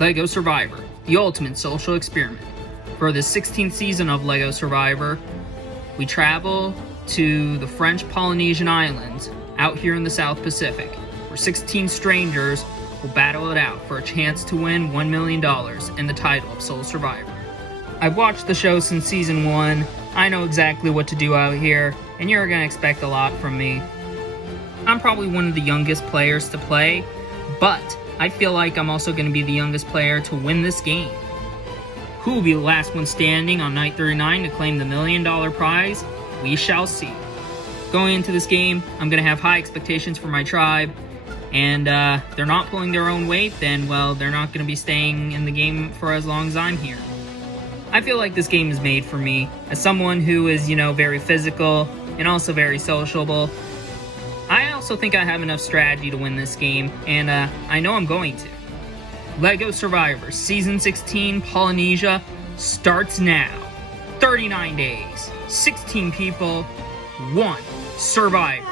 LEGO Survivor, the ultimate social experiment. For the 16th season of LEGO Survivor, we travel to the French Polynesian Islands out here in the South Pacific, where 16 strangers will battle it out for a chance to win $1 million and the title of Sole Survivor. I've watched the show since season 1, I know exactly what to do out here, and you're going to expect a lot from me. I'm probably one of the youngest players to play, but I feel like I'm also going to be the youngest player to win this game. Who will be the last one standing on night 39 to claim the $1 million prize? We shall see. Going into this game, I'm going to have high expectations for my tribe, and if they're not pulling their own weight, then, well, they're not going to be staying in the game for as long as I'm here. I feel like this game is made for me, as someone who is, very physical and also very sociable. I also think I have enough strategy to win this game, and I know I'm going to. LEGO Survivor Season 16 Polynesia starts now. 39 days, 16 people, 1 survivor.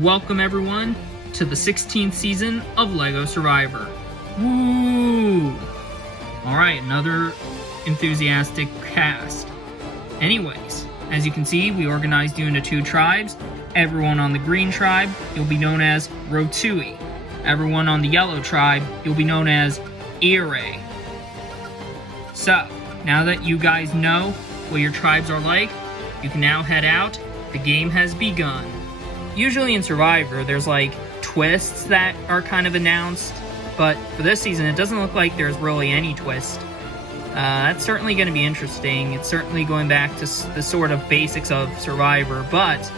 Welcome everyone to the 16th season of LEGO Survivor. Woo! Alright, another enthusiastic cast. Anyways, as you can see, we organized you into 2 tribes. Everyone on the green tribe, you'll be known as Rouille. Everyone on the yellow tribe, you'll be known as Iray. So, now that you guys know what your tribes are like, you can now head out. The game has begun. Usually in Survivor, there's like twists that are kind of announced, but for this season, it doesn't look like there's really any twist. That's certainly going to be interesting. It's certainly going back to the sort of basics of Survivor, but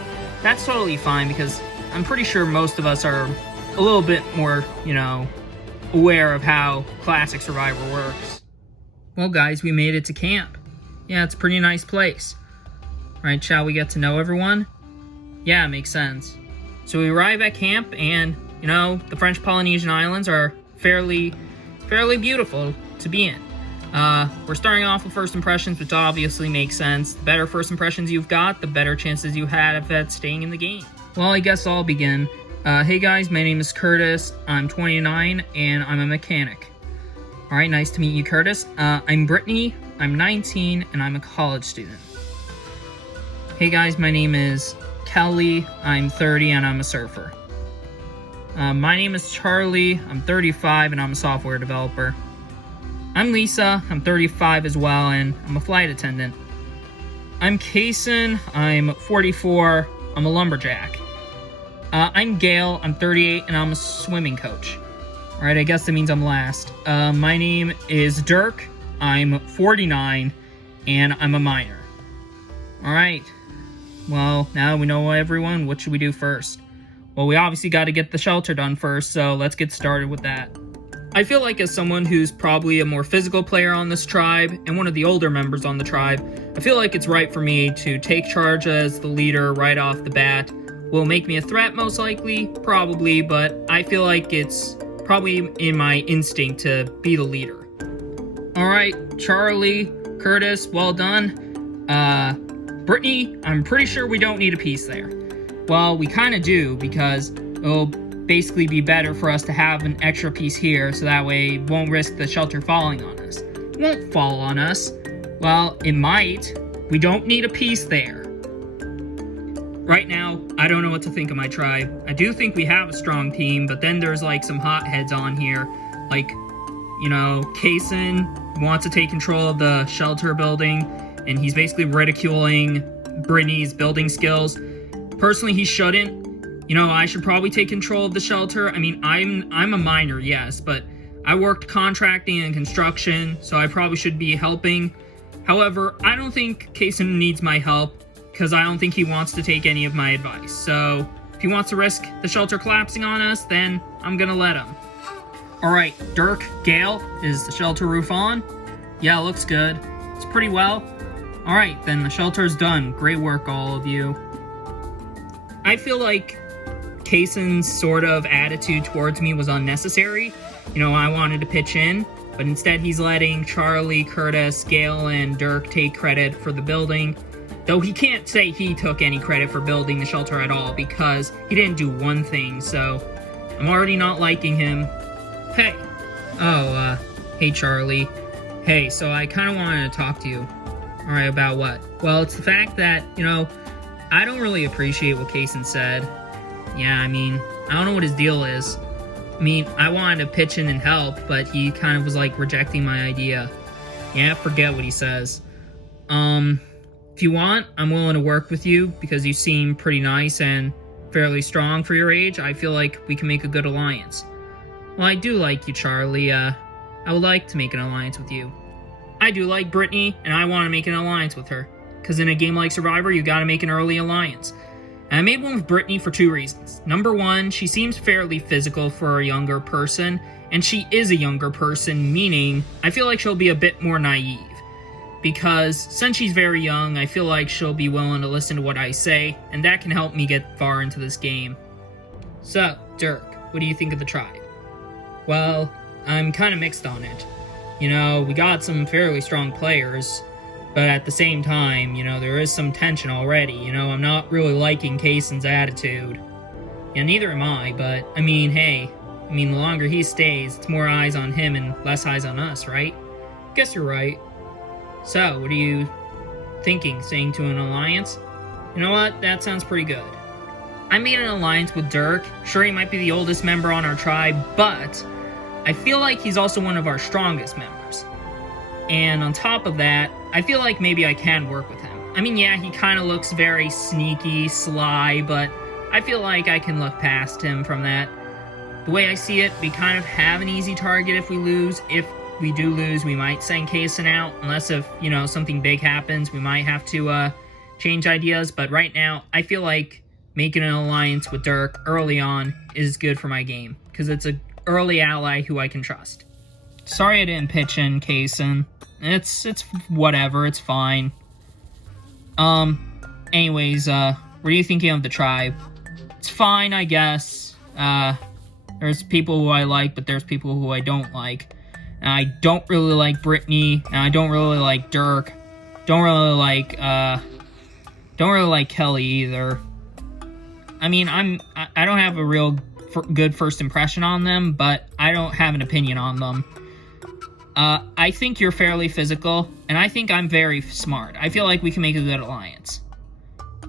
that's totally fine because I'm pretty sure most of us are a little bit more, aware of how classic Survivor works. Well, guys, we made it to camp. Yeah, it's a pretty nice place. Right, shall we get to know everyone? Yeah, it makes sense. So we arrive at camp and, the French Polynesian Islands are fairly beautiful to be in. We're starting off with first impressions, which obviously makes sense. The better first impressions you've got, the better chances you have at staying in the game. Well, I guess I'll begin. Hey guys, my name is Curtis. I'm 29 and I'm a mechanic. Alright, nice to meet you, Curtis. I'm Brittany. I'm 19 and I'm a college student. Hey guys, my name is Kelly, I'm 30 and I'm a surfer. My name is Charlie, I'm 35 and I'm a software developer. I'm Lisa, I'm 35 as well and I'm a flight attendant. I'm Kason, I'm 44, I'm a lumberjack. I'm Gail, I'm 38 and I'm a swimming coach. Alright, I guess that means I'm last. My name is Dirk, I'm 49 and I'm a miner. Alright. Well, now we know everyone, what should we do first? Well, we obviously got to get the shelter done first, so let's get started with that. I feel like as someone who's probably a more physical player on this tribe, and one of the older members on the tribe, I feel like it's right for me to take charge as the leader right off the bat. Will make me a threat, most likely? Probably, but I feel like it's probably in my instinct to be the leader. Alright, Charlie, Curtis, well done. Brittany, I'm pretty sure we don't need a piece there. Well, we kind of do, because it'll basically be better for us to have an extra piece here, so that way it won't risk the shelter falling on us. It won't fall on us. Well, it might. We don't need a piece there. right now, I don't know what to think of my tribe. I do think we have a strong team, but then there's like some hotheads on here. Like, you know, Kaysen wants to take control of the shelter building, and he's basically ridiculing Brittany's building skills. Personally, he shouldn't. You know, I should probably take control of the shelter. I mean, I'm a miner, yes, but I worked contracting and construction, so I probably should be helping. However, I don't think Kaysen needs my help, because I don't think he wants to take any of my advice. So, if he wants to risk the shelter collapsing on us, then I'm gonna let him. Alright, Dirk, Gale, is the shelter roof on? Yeah, looks good. It's pretty well. Alright, then the shelter's done. Great work, all of you. I feel like Kaysen's sort of attitude towards me was unnecessary. You know, I wanted to pitch in, but instead he's letting Charlie, Curtis, Gale, and Dirk take credit for the building. Though he can't say he took any credit for building the shelter at all, because he didn't do one thing, so I'm already not liking him. Hey. Oh, hey Charlie. Hey, so I kind of wanted to talk to you. Alright, about what? Well, it's the fact that, you know, I don't really appreciate what Kaysen said. Yeah, I mean, I don't know what his deal is. I mean, I wanted to pitch in and help, but he kind of was like rejecting my idea. Yeah, forget what he says. If you want, I'm willing to work with you because you seem pretty nice and fairly strong for your age. I feel like we can make a good alliance. Well, I do like you, Charlie. I would like to make an alliance with you. I do like Brittany, and I want to make an alliance with her. Because in a game like Survivor, you gotta make an early alliance. And I made one with Brittany for 2 reasons. Number 1, she seems fairly physical for a younger person, and she is a younger person, meaning I feel like she'll be a bit more naive. Because since she's very young, I feel like she'll be willing to listen to what I say, and that can help me get far into this game. So, Dirk, what do you think of the tribe? Well, I'm kind of mixed on it. You know, we got some fairly strong players, but at the same time, you know, there is some tension already. You know, I'm not really liking Kaysen's attitude. Yeah, neither am I, but, I mean, hey, the longer he stays, it's more eyes on him and less eyes on us, right? Guess you're right. So, what are you thinking, staying to an alliance? You know what, that sounds pretty good. I made an alliance with Dirk. Sure, he might be the oldest member on our tribe, but I feel like he's also one of our strongest members. And on top of that, I feel like maybe I can work with him. I mean, yeah, he kind of looks very sneaky, sly, but I feel like I can look past him from that. The way I see it, we kind of have an easy target if we lose. If we do lose, we might send Kaysen out, unless if, you know, something big happens, we might have to change ideas. But right now, I feel like making an alliance with Dirk early on is good for my game, because it's an early ally who I can trust. Sorry I didn't pitch in, Kaysen. It's whatever, it's fine. Anyways, what are you thinking of the tribe? It's fine, I guess. There's people who I like, but there's people who I don't like. And I don't really like Brittany, and I don't really like Dirk. Don't really like Kelly either. I mean, I don't have a real good first impression on them, but I don't have an opinion on them. I think you're fairly physical, and I think I'm very smart. I feel like we can make a good alliance.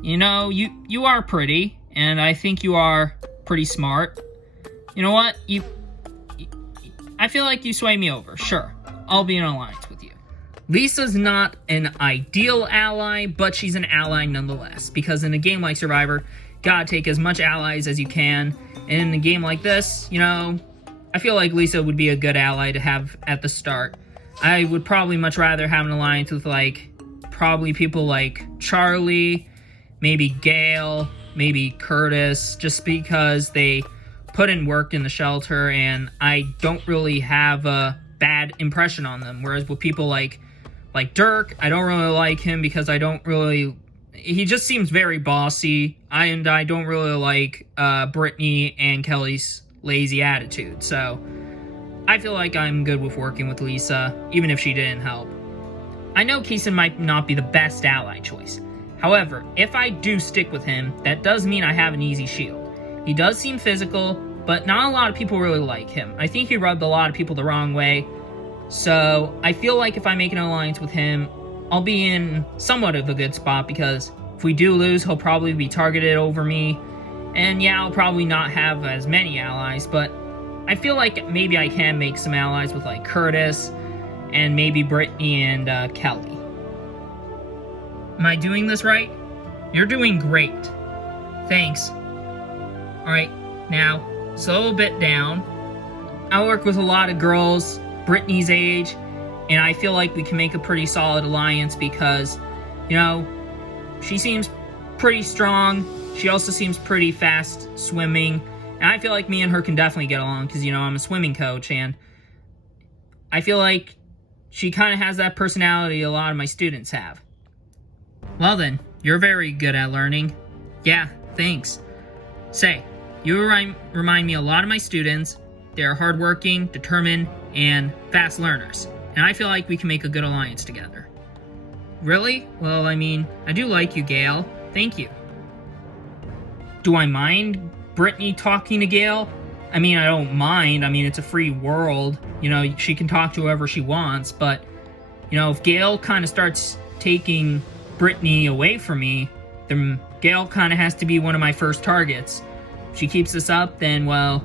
You know, you are pretty, and I think you are pretty smart. You know what? I feel like you sway me over. Sure, I'll be in an alliance with you. Lisa's not an ideal ally, but she's an ally nonetheless, because in a game like Survivor, gotta take as much allies as you can. And in a game like this, you know, I feel like Lisa would be a good ally to have at the start. I would probably much rather have an alliance with, like, probably people like Charlie, maybe Gale, maybe Curtis, just because they put in work in the shelter and I don't really have a bad impression on them. Whereas with people like Dirk, I don't really like him because he just seems very bossy, and I don't really like Brittany and Kelly's lazy attitude. So I feel like I'm good with working with Lisa, even if she didn't help. I know Kaysen might not be the best ally choice. However, if I do stick with him, that does mean I have an easy shield. He does seem physical, but not a lot of people really like him. I think he rubbed a lot of people the wrong way. So I feel like if I make an alliance with him, I'll be in somewhat of a good spot because If we do lose, he'll probably be targeted over me. And yeah, I'll probably not have as many allies, but I feel like maybe I can make some allies with like Curtis and maybe Brittany and Kelly. Am I doing this right? You're doing great. Thanks. Alright, now, slow a bit down. I work with a lot of girls Brittany's age, and I feel like we can make a pretty solid alliance because, you know, she seems pretty strong. She also seems pretty fast swimming. And I feel like me and her can definitely get along because, you know, I'm a swimming coach. And I feel like she kind of has that personality a lot of my students have. Well then, you're very good at learning. Yeah, thanks. Say, you remind me a lot of my students. They're hardworking, determined, and fast learners. And I feel like we can make a good alliance together. Really? Well, I mean, I do like you, Gale. Thank you. Do I mind Brittany talking to Gale? I mean, I don't mind. I mean, it's a free world. You know, she can talk to whoever she wants. But, you know, if Gale kind of starts taking Brittany away from me, then Gale kind of has to be one of my first targets. If she keeps this up, then, well,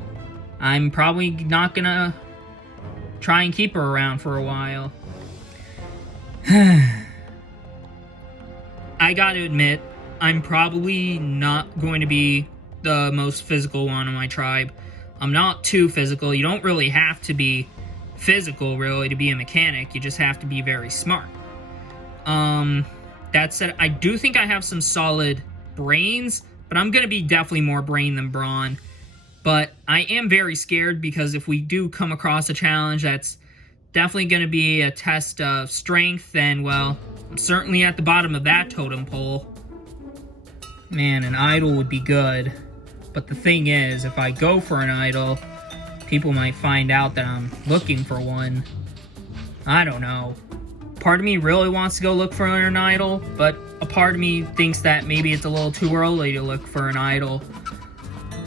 I'm probably not gonna try and keep her around for a while. I gotta admit, I'm probably not going to be the most physical one in my tribe. I'm not too physical. You don't really have to be physical, really, to be a mechanic. You just have to be very smart. That said, I do think I have some solid brains, but I'm gonna be definitely more brain than brawn. But I am very scared because if we do come across a challenge that's definitely going to be a test of strength, then, well, I'm certainly at the bottom of that totem pole. Man, an idol would be good. But the thing is, if I go for an idol, people might find out that I'm looking for one. I don't know. Part of me really wants to go look for an idol, but a part of me thinks that maybe it's a little too early to look for an idol.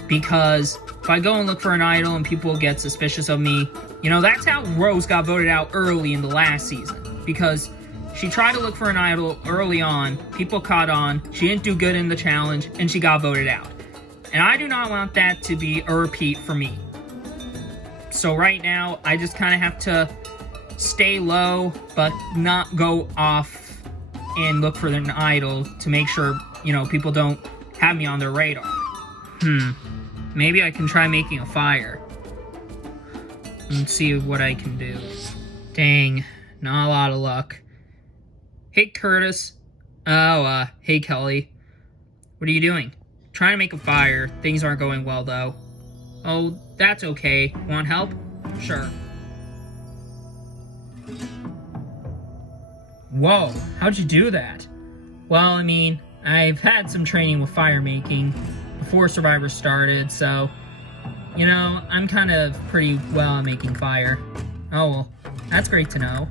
Because if I go and look for an idol and people get suspicious of me, you know, that's how Rose got voted out early in the last season. Because she tried to look for an idol early on, people caught on, she didn't do good in the challenge, and she got voted out. And I do not want that to be a repeat for me. So right now, I just kind of have to stay low, but not go off and look for an idol to make sure, you know, people don't have me on their radar. Maybe I can try making a fire. And see what I can do. Dang, not a lot of luck. Hey, Curtis. Oh, hey, Kelly. What are you doing? Trying to make a fire. Things aren't going well, though. Oh, that's okay. Want help? Sure. Whoa, how'd you do that? Well, I mean, I've had some training with fire making before Survivor started, so, you know, I'm kind of pretty well at making fire. Oh, well, that's great to know.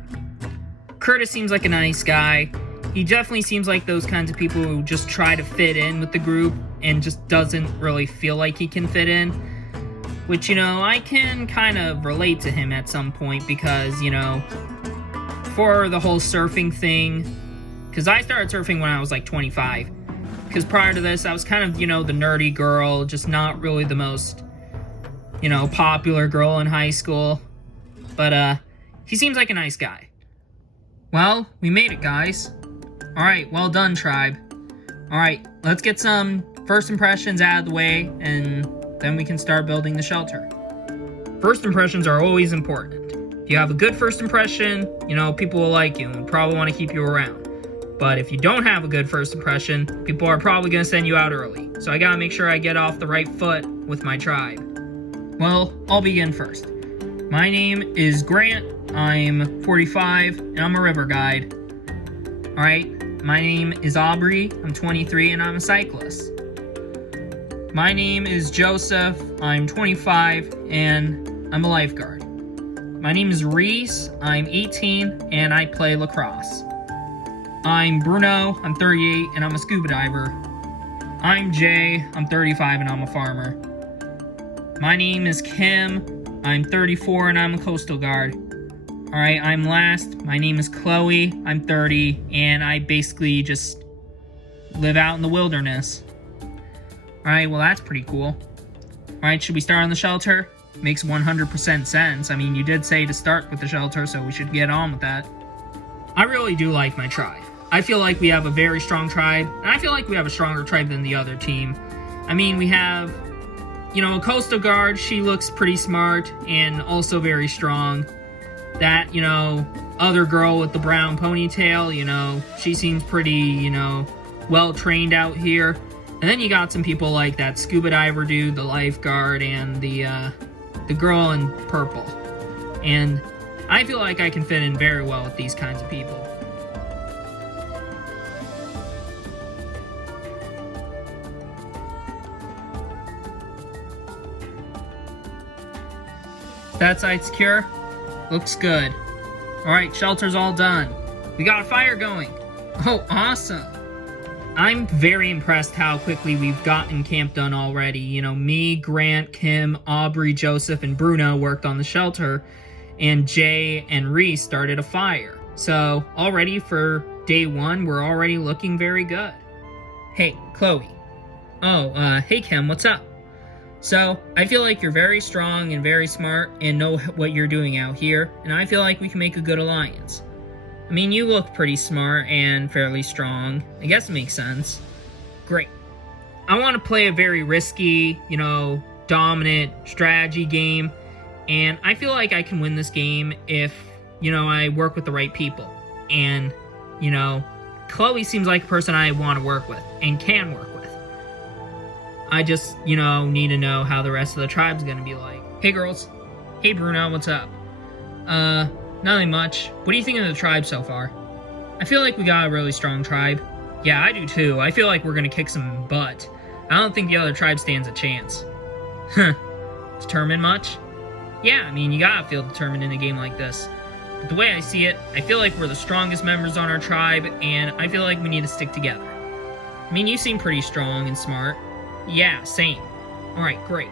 Curtis seems like a nice guy. He definitely seems like those kinds of people who just try to fit in with the group and just doesn't really feel like he can fit in. Which, you know, I can kind of relate to him at some point because, you know, for the whole surfing thing, because I started surfing when I was like 25. Because prior to this, I was kind of, you know, the nerdy girl, just not really the most, you know, popular girl in high school. But, he seems like a nice guy. Well, we made it, guys. Alright, well done, tribe. Alright, let's get some first impressions out of the way, and then we can start building the shelter. First impressions are always important. If you have a good first impression, you know, people will like you and probably want to keep you around. But if you don't have a good first impression, people are probably going to send you out early. So I gotta make sure I get off the right foot with my tribe. Well, I'll begin first. My name is Grant, I'm 45, and I'm a river guide. Alright, my name is Aubrey, I'm 23, and I'm a cyclist. My name is Joseph, I'm 25, and I'm a lifeguard. My name is Reese, I'm 18, and I play lacrosse. I'm Bruno, I'm 38, and I'm a scuba diver. I'm Jay, I'm 35, and I'm a farmer. My name is Kim, I'm 34, and I'm a coastal guard. Alright, I'm last. My name is Chloe, I'm 30, and I basically just live out in the wilderness. Alright, well that's pretty cool. Alright, should we start on the shelter? Makes 100% sense. I mean, you did say to start with the shelter, so we should get on with that. I really do like my tribe. I feel like we have a very strong tribe, and I feel like we have a stronger tribe than the other team. I mean, we have, a Coastal Guard. She looks pretty smart and also very strong. That, other girl with the brown ponytail, she seems pretty, well trained out here. And then you got some people like that scuba diver dude, the lifeguard, and the girl in purple. And I feel like I can fit in very well with these kinds of people. That site secure? Looks good. Alright, shelter's all done. We got a fire going. Oh, awesome. I'm very impressed how quickly we've gotten camp done already. Me, Grant, Kim, Aubrey, Joseph, and Bruno worked on the shelter, and Jay and Reese started a fire. So, already for day 1, we're already looking very good. Hey, Chloe. Oh, hey Kim, what's up? So, I feel like you're very strong and very smart and know what you're doing out here, and I feel like we can make a good alliance. I mean, you look pretty smart and fairly strong. I guess it makes sense. Great. I want to play a very risky, dominant strategy game, and I feel like I can win this game if, I work with the right people. And, Chloe seems like a person I want to work with and can work with. I just, need to know how the rest of the tribe's gonna be like. Hey, girls. Hey, Bruno, what's up? Nothing much. What do you think of the tribe so far? I feel like we got a really strong tribe. Yeah, I do too. I feel like we're gonna kick some butt. I don't think the other tribe stands a chance. Huh. Determined much? Yeah, I mean, you gotta feel determined in a game like this. But the way I see it, I feel like we're the strongest members on our tribe, and I feel like we need to stick together. I mean, you seem pretty strong and smart. Yeah, same. Alright, great.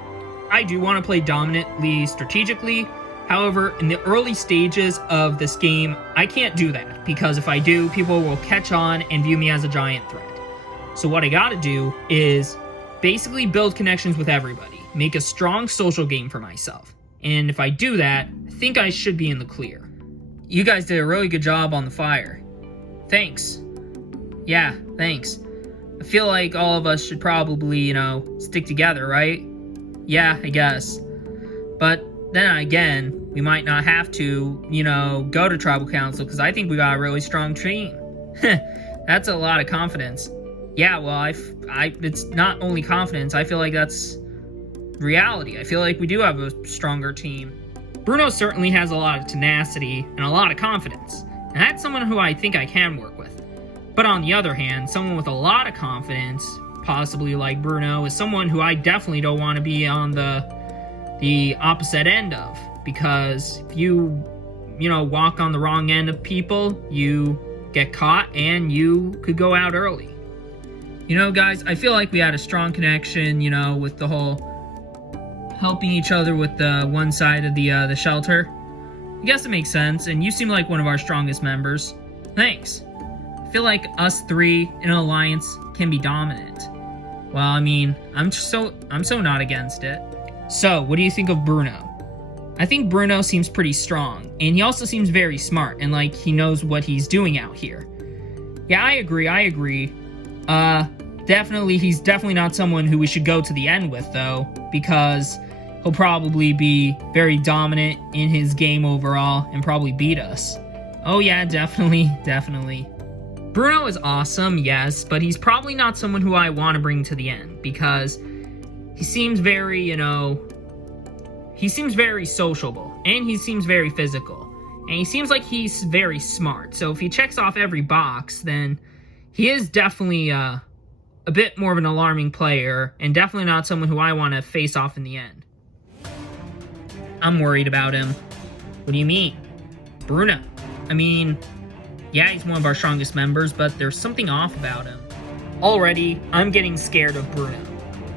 I do want to play dominantly strategically. However, in the early stages of this game, I can't do that, because if I do, people will catch on and view me as a giant threat. So what I gotta do is basically build connections with everybody, make a strong social game for myself. And if I do that, I think I should be in the clear. You guys did a really good job on the fire. Thanks. Yeah, thanks. I feel like all of us should probably, stick together, right? Yeah, I guess. But then again, we might not have to, go to tribal council, because I think we got a really strong team. That's a lot of confidence. Yeah, well, it's not only confidence, I feel like that's reality. I feel like we do have a stronger team. Bruno certainly has a lot of tenacity and a lot of confidence, and that's someone who I think I can work with. But on the other hand, someone with a lot of confidence, possibly like Bruno, is someone who I definitely don't want to be on the opposite end of. Because if you, walk on the wrong end of people, you get caught and you could go out early. Guys, I feel like we had a strong connection, with the whole helping each other with the one side of the shelter. I guess it makes sense, and you seem like one of our strongest members. Thanks. I feel like us three in an alliance can be dominant. Well, I mean, I'm so not against it. So, what do you think of Bruno? I think Bruno seems pretty strong, and he also seems very smart, and like he knows what he's doing out here. Yeah, I agree. He's definitely not someone who we should go to the end with, though, because he'll probably be very dominant in his game overall and probably beat us. Oh yeah, definitely. Bruno is awesome, yes, but he's probably not someone who I want to bring to the end, because he seems very, he seems very sociable, and he seems very physical, and he seems like he's very smart. So if he checks off every box, then he is definitely a bit more of an alarming player, and definitely not someone who I want to face off in the end. I'm worried about him. What do you mean? Bruno. I mean, yeah, he's one of our strongest members, but there's something off about him. Already, I'm getting scared of Bruno,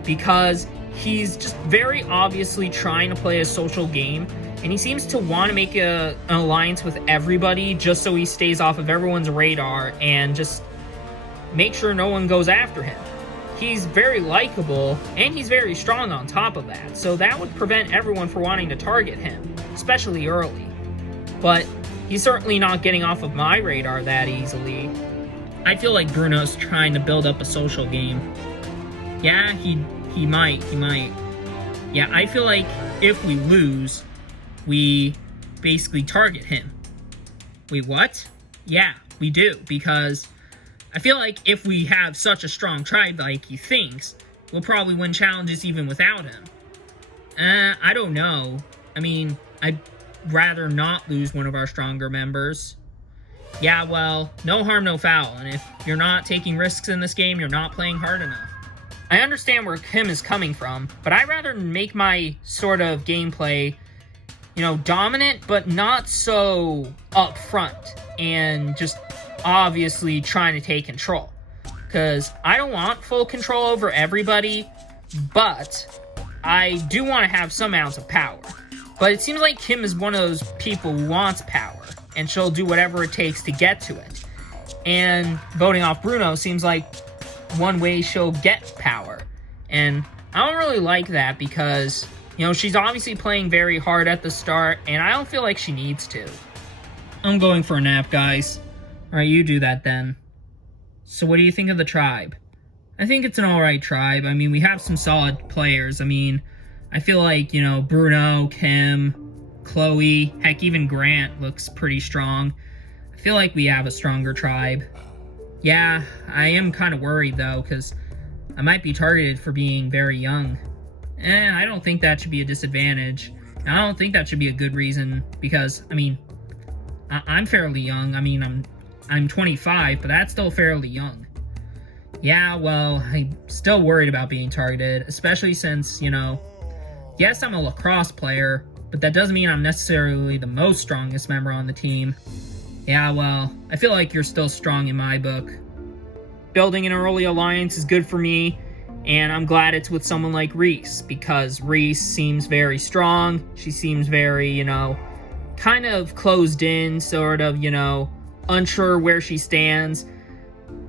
because he's just very obviously trying to play a social game, and he seems to want to make an alliance with everybody just so he stays off of everyone's radar and just make sure no one goes after him. He's very likable, and he's very strong on top of that, so that would prevent everyone from wanting to target him, especially early. But he's certainly not getting off of my radar that easily. I feel like Bruno's trying to build up a social game. Yeah, he might. Yeah, I feel like if we lose, we basically target him. Wait, what? Yeah, we do, because I feel like if we have such a strong tribe like he thinks, we'll probably win challenges even without him. I don't know. I mean, I'd rather not lose one of our stronger members. Yeah, well, no harm, no foul, and if you're not taking risks in this game, you're not playing hard enough. I understand where Kim is coming from, but I'd rather make my sort of gameplay, dominant, but not so upfront, and just obviously trying to take control. Because I don't want full control over everybody, but I do want to have some ounce of power. But it seems like Kim is one of those people who wants power, and she'll do whatever it takes to get to it. And voting off Bruno seems like one way she'll get power. And I don't really like that because, she's obviously playing very hard at the start, and I don't feel like she needs to. I'm going for a nap, guys. Alright, you do that then. So what do you think of the tribe? I think it's an alright tribe. I mean, we have some solid players. I mean, I feel like, Bruno, Kim, Chloe, heck, even Grant looks pretty strong. I feel like we have a stronger tribe. Yeah, I am kind of worried, though, because I might be targeted for being very young. I don't think that should be a disadvantage. I don't think that should be a good reason, because, I mean, I'm fairly young. I mean, I'm 25, but that's still fairly young. Yeah, well, I'm still worried about being targeted, especially since, yes, I'm a lacrosse player, but that doesn't mean I'm necessarily the most strongest member on the team. Yeah, well, I feel like you're still strong in my book. Building an early alliance is good for me, and I'm glad it's with someone like Reese, because Reese seems very strong. She seems very, kind of closed in, sort of, unsure where she stands.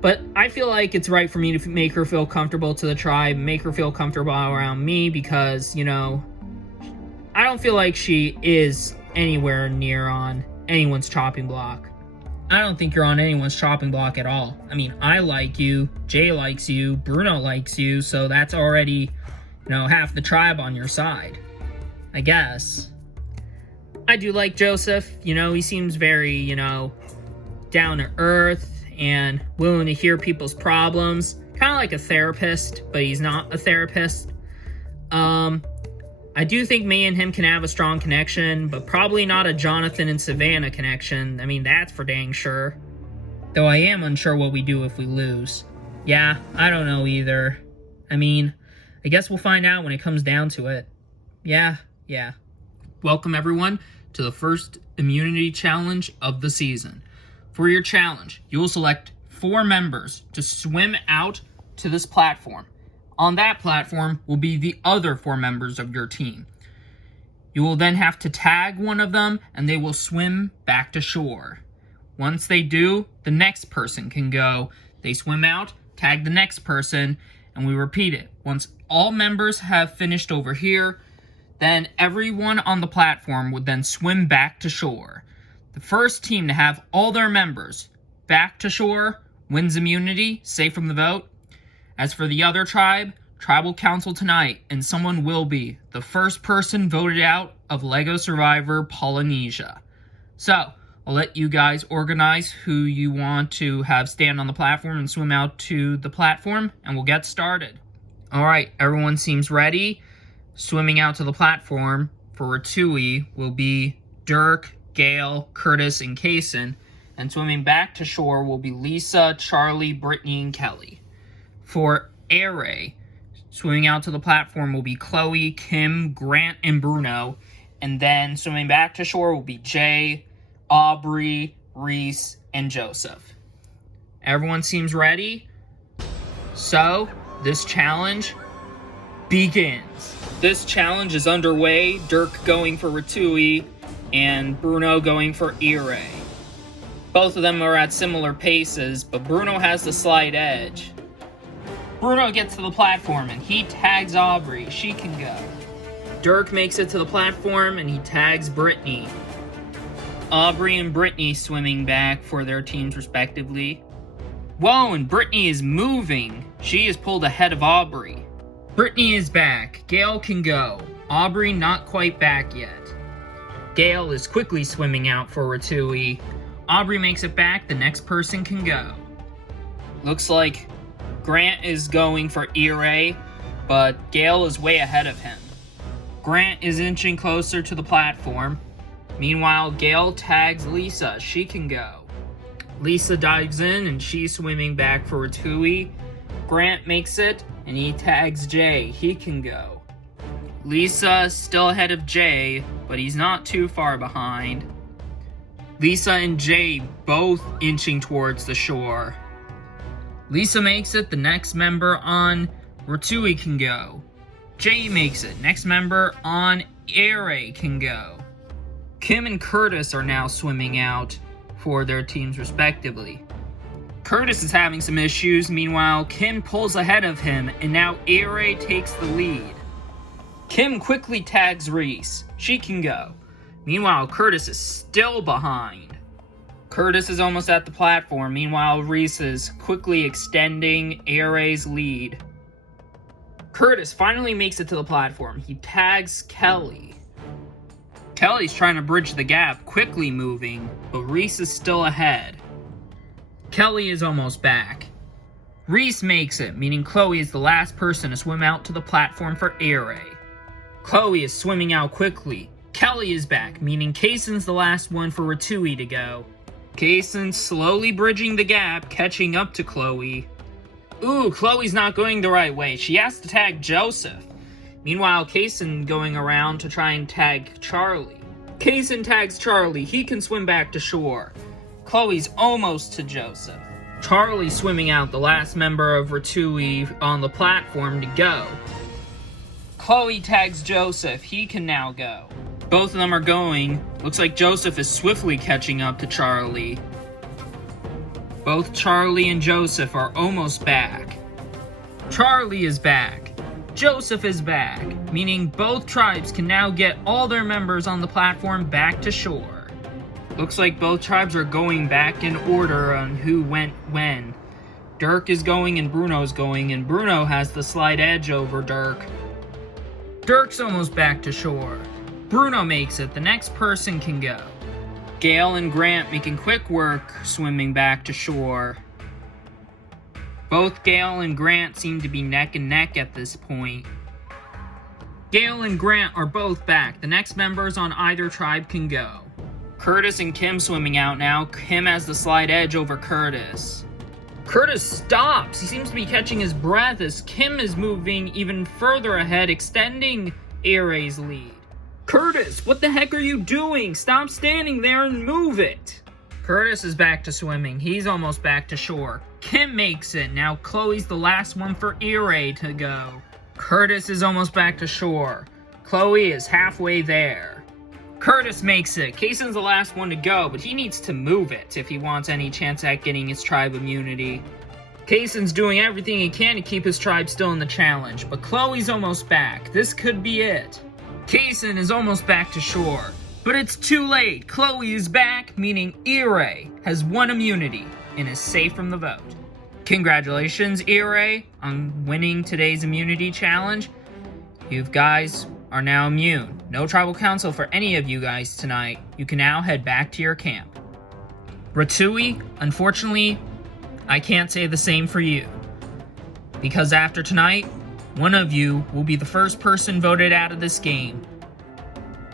But I feel like it's right for me to make her feel comfortable to the tribe, make her feel comfortable around me, because, I don't feel like she is anywhere near on anyone's chopping block. I don't think you're on anyone's chopping block at all. I mean, I like you, Jay likes you, Bruno likes you, so that's already, half the tribe on your side, I guess. I do like Joseph. He seems very, down to earth and willing to hear people's problems. Kind of like a therapist, but he's not a therapist. I do think me and him can have a strong connection, but probably not a Jonathan and Savannah connection. I mean, that's for dang sure. Though I am unsure what we do if we lose. Yeah, I don't know either. I mean, I guess we'll find out when it comes down to it. Yeah. Welcome everyone to the first immunity challenge of the season. For your challenge, you will select 4 members to swim out to this platform. On that platform will be the other 4 members of your team. You will then have to tag one of them, and they will swim back to shore. Once they do, the next person can go. They swim out, tag the next person, and we repeat it. Once all members have finished over here, then everyone on the platform would then swim back to shore. The first team to have all their members back to shore wins immunity, safe from the vote. As for the other tribe, tribal council tonight, and someone will be the first person voted out of LEGO Survivor Polynesia. So, I'll let you guys organize who you want to have stand on the platform and swim out to the platform, and we'll get started. Alright, everyone seems ready. Swimming out to the platform for Rouille will be Dirk, Gail, Curtis, and Kaysen, and swimming back to shore will be Lisa, Charlie, Brittany, and Kelly. For Iray, swimming out to the platform will be Chloe, Kim, Grant, and Bruno. And then swimming back to shore will be Jay, Aubrey, Reese, and Joseph. Everyone seems ready? So, this challenge begins. This challenge is underway. Dirk going for Rouille and Bruno going for Iray. Both of them are at similar paces, but Bruno has the slight edge. Bruno gets to the platform and he tags Aubrey. She can go. Dirk makes it to the platform and he tags Brittany. Aubrey and Brittany swimming back for their teams respectively. Whoa, and Brittany is moving. She is pulled ahead of Aubrey. Brittany is back. Gail can go. Aubrey not quite back yet. Gail is quickly swimming out for Rouille. Aubrey makes it back. The next person can go. Looks like Grant is going for Iray, but Gail is way ahead of him. Grant is inching closer to the platform. Meanwhile, Gail tags Lisa. She can go. Lisa dives in and she's swimming back for Rouille. Grant makes it and he tags Jay. He can go. Lisa is still ahead of Jay, but he's not too far behind. Lisa and Jay both inching towards the shore. Lisa makes it. The next member on Rouille can go. Jay makes it. Next member on Iray can go. Kim and Curtis are now swimming out for their teams respectively. Curtis is having some issues. Meanwhile, Kim pulls ahead of him, and now Iray takes the lead. Kim quickly tags Reese. She can go. Meanwhile, Curtis is still behind. Curtis is almost at the platform. Meanwhile, Reese is quickly extending Iray's lead. Curtis finally makes it to the platform. He tags Kelly. Kelly's trying to bridge the gap, quickly moving, but Reese is still ahead. Kelly is almost back. Reese makes it, meaning Chloe is the last person to swim out to the platform for Iray. Chloe is swimming out quickly. Kelly is back, meaning Kaysen's the last one for Rouille to go. Kaysen slowly bridging the gap, catching up to Chloe. Ooh, Chloe's not going the right way. She has to tag Joseph. Meanwhile, Kaysen going around to try and tag Charlie. Kaysen tags Charlie. He can swim back to shore. Chloe's almost to Joseph. Charlie swimming out, the last member of Rouille on the platform to go. Chloe tags Joseph. He can now go. Both of them are going. Looks like Joseph is swiftly catching up to Charlie. Both Charlie and Joseph are almost back. Charlie is back. Joseph is back, meaning both tribes can now get all their members on the platform back to shore. Looks like both tribes are going back in order on who went when. Dirk is going and Bruno's going, and Bruno has the slight edge over Dirk. Dirk's almost back to shore. Bruno makes it. The next person can go. Gail and Grant making quick work swimming back to shore. Both Gail and Grant seem to be neck and neck at this point. Gail and Grant are both back. The next members on either tribe can go. Curtis and Kim swimming out now. Kim has the slight edge over Curtis. Curtis stops. He seems to be catching his breath as Kim is moving even further ahead, extending Iray's lead. Curtis, what the heck are you doing? Stop standing there and move it. Curtis is back to swimming. He's almost back to shore. Kim makes it. Now Chloe's the last one for Iray to go. Curtis is almost back to shore. Chloe is halfway there. Curtis makes it. Kaysen's the last one to go, but he needs to move it if he wants any chance at getting his tribe immunity. Kaysen's doing everything he can to keep his tribe still in the challenge, but Chloe's almost back. This could be it. Kaysen is almost back to shore, but it's too late. Chloe is back, meaning Iray has won immunity and is safe from the vote. Congratulations, Iray, on winning today's immunity challenge. You guys are now immune. No tribal council for any of you guys tonight. You can now head back to your camp. Rouille, unfortunately, I can't say the same for you. Because after tonight, one of you will be the first person voted out of this game.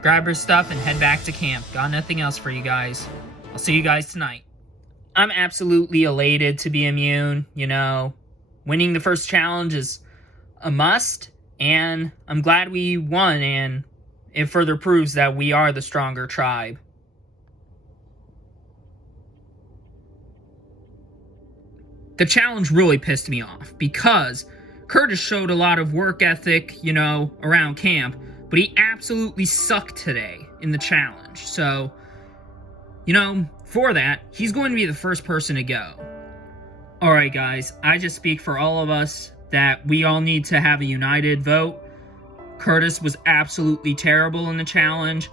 Grab your stuff and head back to camp. Got nothing else for you guys. I'll see you guys tonight. I'm absolutely elated to be immune. You know, winning the first challenge is a must, and I'm glad we won, and it further proves that we are the stronger tribe. The challenge really pissed me off because Curtis showed a lot of work ethic, you know, around camp, but he absolutely sucked today in the challenge. So, For that, he's going to be the first person to go. Alright guys, I just speak for all of us that we all need to have a united vote. Curtis was absolutely terrible in the challenge,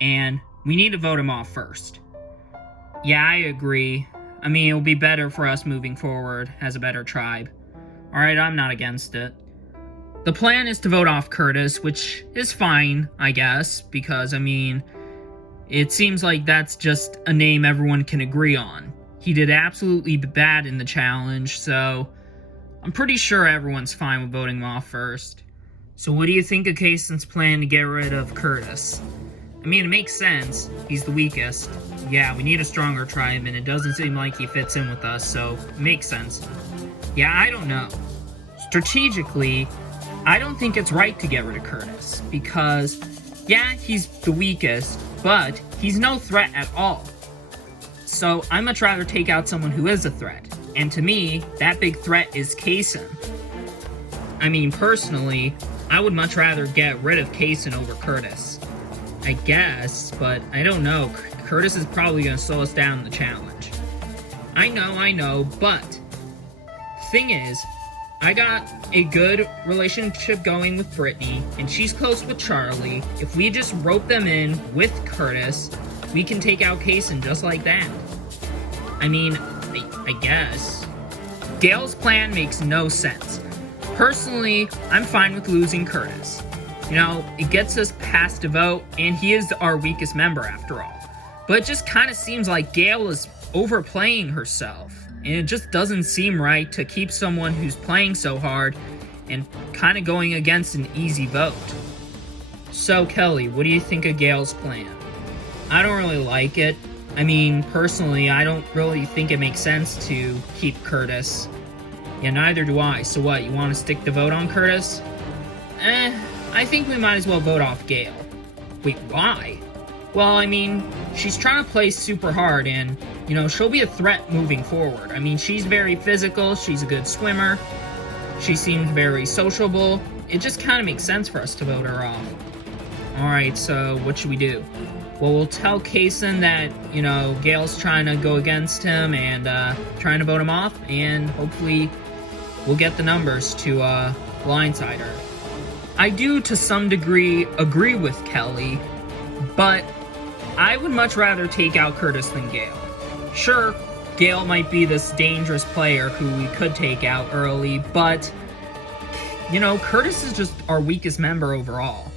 and we need to vote him off first. Yeah, I agree. I mean, it'll be better for us moving forward as a better tribe. Alright, I'm not against it. The plan is to vote off Curtis, which is fine, I guess, because, I mean, it seems like that's just a name everyone can agree on. He did absolutely bad in the challenge, so I'm pretty sure everyone's fine with voting him off first. So what do you think of Kaysen's plan to get rid of Curtis? I mean, it makes sense. He's the weakest. Yeah, we need a stronger tribe, and it doesn't seem like he fits in with us, so it makes sense. Yeah, I don't know. Strategically, I don't think it's right to get rid of Curtis, because, yeah, he's the weakest, but he's no threat at all. So I'd much rather take out someone who is a threat. And to me, that big threat is Kaysen. I mean, personally, I would much rather get rid of Kaysen over Curtis. I guess, but I don't know. Curtis is probably going to slow us down in the challenge. I know, but the thing is, I got a good relationship going with Brittany, and she's close with Charlie. If we just rope them in with Curtis, we can take out Kaysen just like that. I mean, I guess. Gale's plan makes no sense. Personally, I'm fine with losing Curtis. It gets us past a vote, and he is our weakest member after all. But it just kind of seems like Gale is overplaying herself, and it just doesn't seem right to keep someone who's playing so hard and kind of going against an easy vote. So, Kelly, what do you think of Gale's plan? I don't really like it. I mean, personally, I don't really think it makes sense to keep Curtis. Yeah, neither do I. So what, you want to stick the vote on Curtis? I think we might as well vote off Gale. Wait, why? Well, I mean, she's trying to play super hard and, she'll be a threat moving forward. I mean, she's very physical, she's a good swimmer, she seems very sociable. It just kind of makes sense for us to vote her off. Alright, so what should we do? Well, we'll tell Kaysen that, Gale's trying to go against him and trying to vote him off, and hopefully we'll get the numbers to blindside her. I do, to some degree, agree with Kelly, but I would much rather take out Curtis than Gale. Sure, Gale might be this dangerous player who we could take out early, but, Curtis is just our weakest member overall.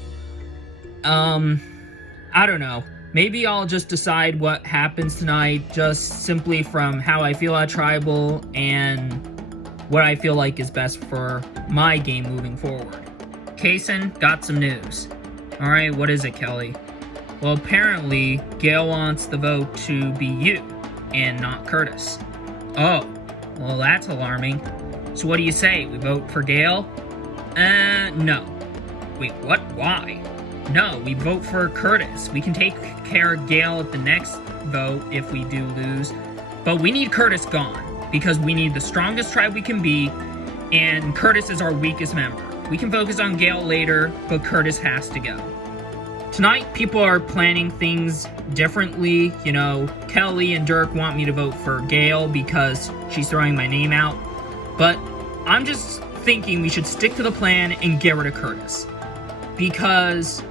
I don't know. Maybe I'll just decide what happens tonight just simply from how I feel at Tribal and what I feel like is best for my game moving forward. Kaysen, got some news. Alright, what is it, Kelly? Well, apparently, Gale wants the vote to be you, and not Curtis. Oh, well that's alarming. So what do you say, we vote for Gale? No. Wait, what? Why? No, we vote for Curtis. We can take care of Gale at the next vote if we do lose. But we need Curtis gone, because we need the strongest tribe we can be, and Curtis is our weakest member. We can focus on Gale later, but Curtis has to go. Tonight, people are planning things differently. Kelly and Dirk want me to vote for Gale because she's throwing my name out. But I'm just thinking we should stick to the plan and get rid of Curtis. Because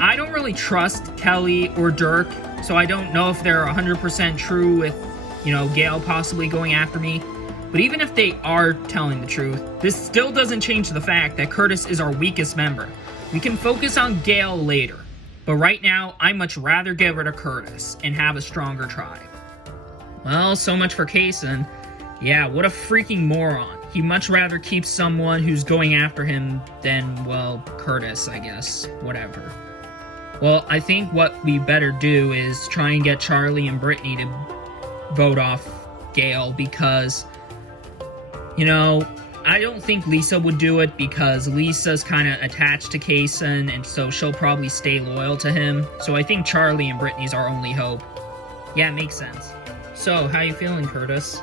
I don't really trust Kelly or Dirk, so I don't know if they're 100% true with, Gale possibly going after me. But even if they are telling the truth, this still doesn't change the fact that Curtis is our weakest member. We can focus on Gale later, but right now, I'd much rather get rid of Curtis and have a stronger tribe. Well, so much for Kaysen. Yeah, what a freaking moron. He'd much rather keep someone who's going after him than, well, Curtis, I guess. Whatever. Well, I think what we better do is try and get Charlie and Brittany to vote off Gale because, I don't think Lisa would do it because Lisa's kind of attached to Kaysen, and so she'll probably stay loyal to him. So I think Charlie and Brittany's our only hope. Yeah, it makes sense. So, how you feeling, Curtis?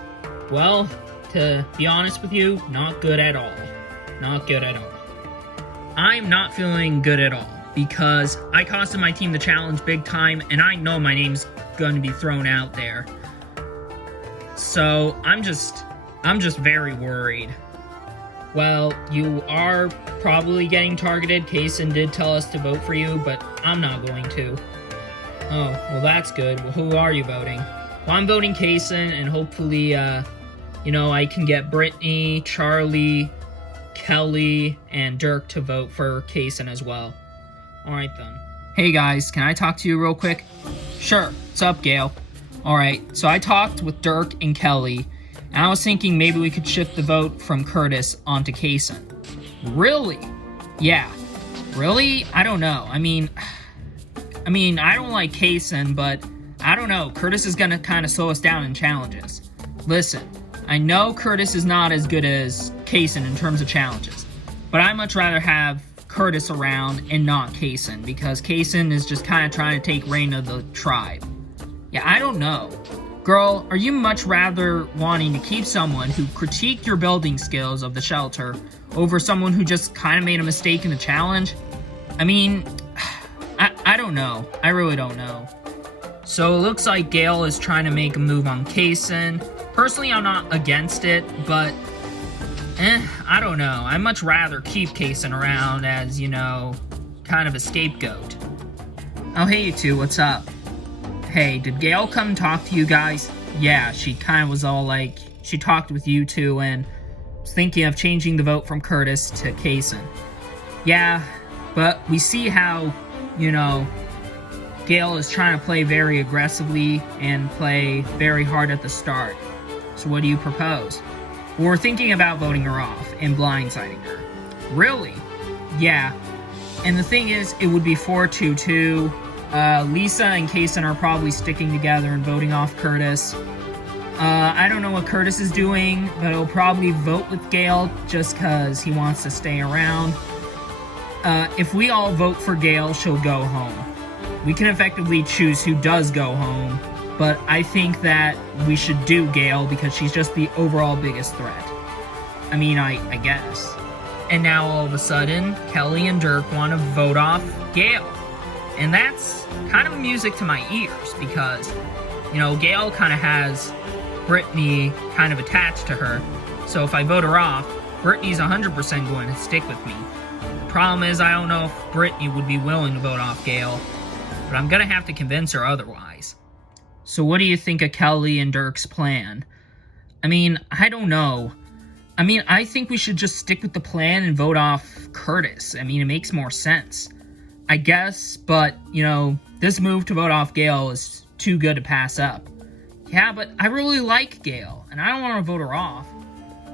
Well, to be honest with you, not good at all. Not good at all. I'm not feeling good at all. because I costed my team the challenge big time, and I know my name's going to be thrown out there. So I'm just very worried. Well, you are probably getting targeted. Kaysen did tell us to vote for you, but I'm not going to. Oh, well, that's good. Well, who are you voting? Well, I'm voting Kaysen, and hopefully, I can get Brittany, Charlie, Kelly, and Dirk to vote for Kaysen as well. Alright then. Hey guys, can I talk to you real quick? Sure. What's up, Gail? Alright, so I talked with Dirk and Kelly, and I was thinking maybe we could shift the vote from Curtis onto Kaysen. Really? Yeah. Really? I don't know. I mean, I don't like Kaysen, but I don't know. Curtis is gonna kind of slow us down in challenges. Listen, I know Curtis is not as good as Kaysen in terms of challenges, but I'd much rather have Curtis around and not Kaysen, because Kaysen is just kind of trying to take reign of the tribe. Yeah, I don't know. Girl, are you much rather wanting to keep someone who critiqued your building skills of the shelter over someone who just kind of made a mistake in the challenge? I mean, I don't know. I really don't know. So it looks like Gail is trying to make a move on Kaysen. Personally, I'm not against it, but I don't know. I'd much rather keep Kaysen around as, kind of a scapegoat. Oh, hey, you two, what's up? Hey, did Gail come talk to you guys? Yeah, she kind of was all like, she talked with you two and was thinking of changing the vote from Curtis to Kaysen. Yeah, but we see how, Gail is trying to play very aggressively and play very hard at the start. So what do you propose? We're thinking about voting her off and blindsiding her. Really? Yeah. And the thing is, it would be 4-2-2. Lisa and Kaysen are probably sticking together and voting off Curtis. I don't know what Curtis is doing, but he'll probably vote with Gail just because he wants to stay around. If we all vote for Gail, she'll go home. We can effectively choose who does go home, but I think that we should do Gail because she's just the overall biggest threat. I guess. And now all of a sudden, Kelly and Dirk want to vote off Gail. And that's kind of music to my ears because, Gail kind of has Brittany kind of attached to her. So if I vote her off, Brittany's 100% going to stick with me. The problem is I don't know if Brittany would be willing to vote off Gail, but I'm going to have to convince her otherwise. So what do you think of Kelly and Dirk's plan? I don't know. I think we should just stick with the plan and vote off Curtis. It makes more sense. I guess, but, this move to vote off Gail is too good to pass up. Yeah, but I really like Gail, and I don't want to vote her off.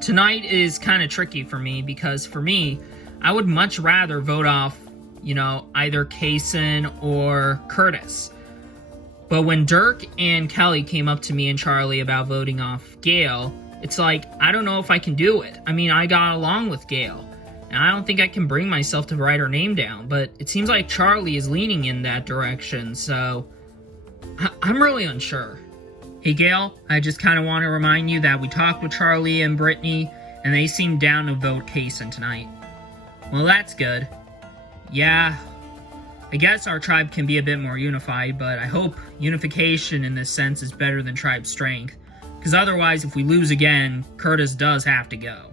Tonight is kind of tricky for me, because for me, I would much rather vote off, either Kaysen or Curtis. But when Dirk and Kelly came up to me and Charlie about voting off Gail, it's like, I don't know if I can do it. I got along with Gail, and I don't think I can bring myself to write her name down, but it seems like Charlie is leaning in that direction, so I'm really unsure. Hey Gail, I just kind of want to remind you that we talked with Charlie and Brittany, and they seemed down to vote Kaysen tonight. Well, that's good. Yeah, I guess our tribe can be a bit more unified, but I hope unification in this sense is better than tribe strength, because otherwise, if we lose again, Curtis does have to go.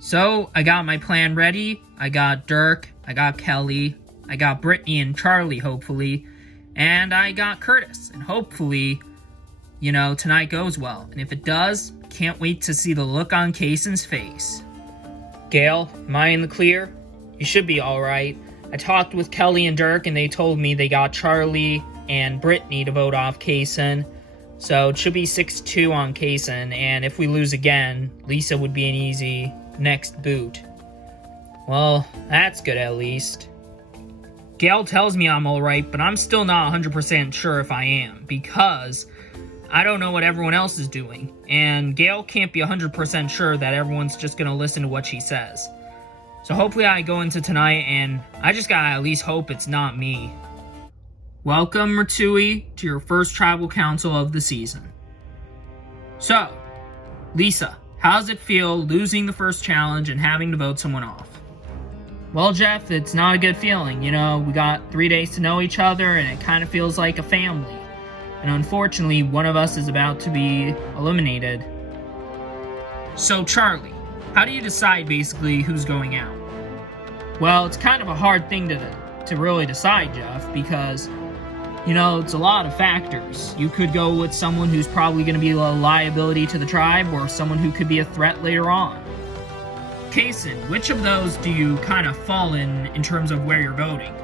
So, I got my plan ready. I got Dirk, I got Kelly, I got Brittany and Charlie, hopefully, and I got Curtis, and hopefully, tonight goes well. And if it does, can't wait to see the look on Kaysen's face. Gail, am I in the clear? You should be alright. I talked with Kelly and Dirk, and they told me they got Charlie and Brittany to vote off Kaysen. So it should be 6-2 on Kaysen, and if we lose again, Lisa would be an easy next boot. Well, that's good at least. Gail tells me I'm alright, but I'm still not 100% sure if I am, because I don't know what everyone else is doing, and Gail can't be 100% sure that everyone's just gonna listen to what she says. So hopefully I go into tonight, and I just gotta at least hope it's not me. Welcome, Rouille, to your first tribal council of the season. So, Lisa, how does it feel losing the first challenge and having to vote someone off? Well, Jeff, it's not a good feeling. You know, we got 3 days to know each other, and it kind of feels like a family. And unfortunately, one of us is about to be eliminated. So, Charlie, how do you decide basically who's going out? Well, it's kind of a hard thing to really decide, Jeff, because, you know, it's a lot of factors. You could go with someone who's probably going to be a liability to the tribe, or someone who could be a threat later on. Kaysen, which of those do you kind of fall in terms of where you're voting?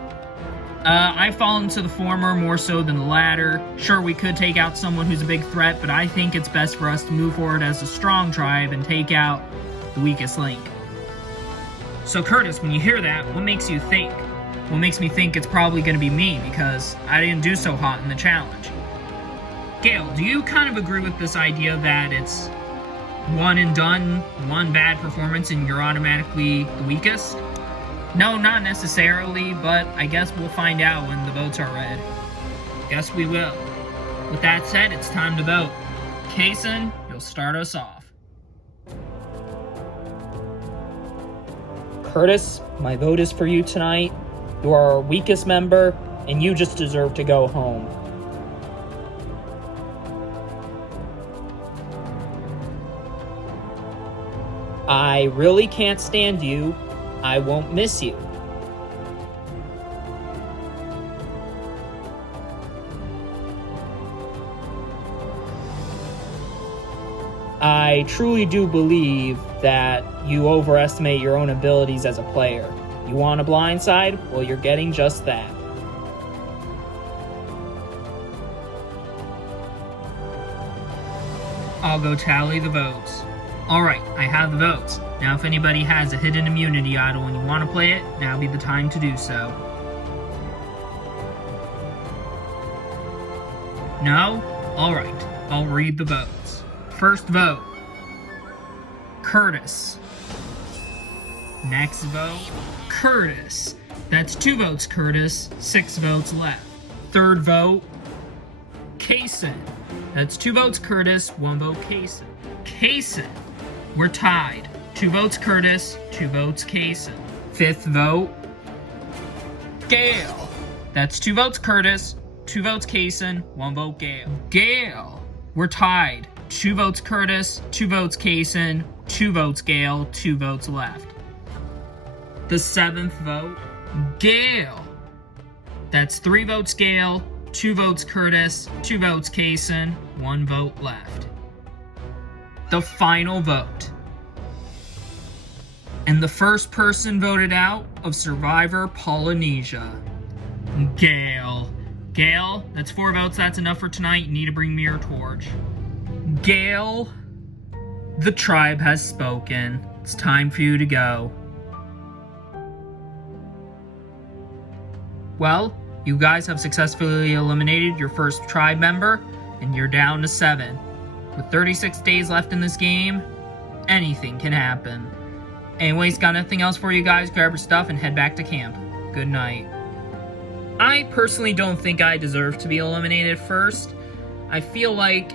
I fall into the former more so than the latter. Sure, we could take out someone who's a big threat, but I think it's best for us to move forward as a strong tribe and take out the weakest link. So Curtis, when you hear that, what makes you think? What makes me think it's probably going to be me, because I didn't do so hot in the challenge. Gale, do you kind of agree with this idea that it's one and done, one bad performance and you're automatically the weakest? No, not necessarily, but I guess we'll find out when the votes are read. Guess we will. With that said, it's time to vote. Kaysen, you'll start us off. Curtis, my vote is for you tonight. You are our weakest member, and you just deserve to go home. I really can't stand you. I won't miss you. I truly do believe that you overestimate your own abilities as a player. You want a blindside? Well, you're getting just that. I'll go tally the votes. Alright, I have the votes. Now if anybody has a hidden immunity idol and you want to play it, now be the time to do so. No? Alright, I'll read the votes. First vote, Curtis. Next vote, Curtis. That's 2 votes, Curtis. 6 votes left. Third vote, Kaysen. That's 2 votes, Curtis. 1 vote, Kaysen. Kaysen. We're tied. 2 votes, Curtis. 2 votes, Kaysen. Fifth vote, Gale. That's 2 votes, Curtis. 2 votes, Kaysen. 1 vote, Gale. Gale. We're tied. 2 votes, Curtis. 2 votes, Kaysen. 2 votes, Gale. 2 votes left. The 7th vote, Gale. That's 3 votes, Gale. 2 votes, Curtis. 2 votes, Kaysen. 1 vote left. The final vote. And the first person voted out of Survivor Polynesia, Gale. Gale, that's 4 votes. That's enough for tonight. You need to bring me your torch. Gale, the tribe has spoken. It's time for you to go. Well, you guys have successfully eliminated your first tribe member, and you're down to 7. With 36 days left in this game, anything can happen. Anyways, got nothing else for you guys. Grab your stuff and head back to camp. Good night. I personally don't think I deserve to be eliminated first. I feel like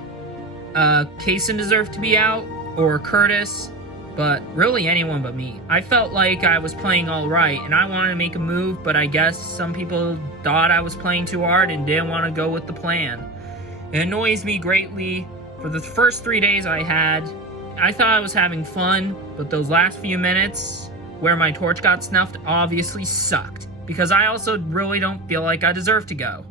Kaysen deserved to be out, or Curtis, but really anyone but me. I felt like I was playing all right, and I wanted to make a move, but I guess some people thought I was playing too hard and didn't want to go with the plan. It annoys me greatly. For the first 3 days I thought I was having fun, but those last few minutes where my torch got snuffed obviously sucked, because I also really don't feel like I deserve to go.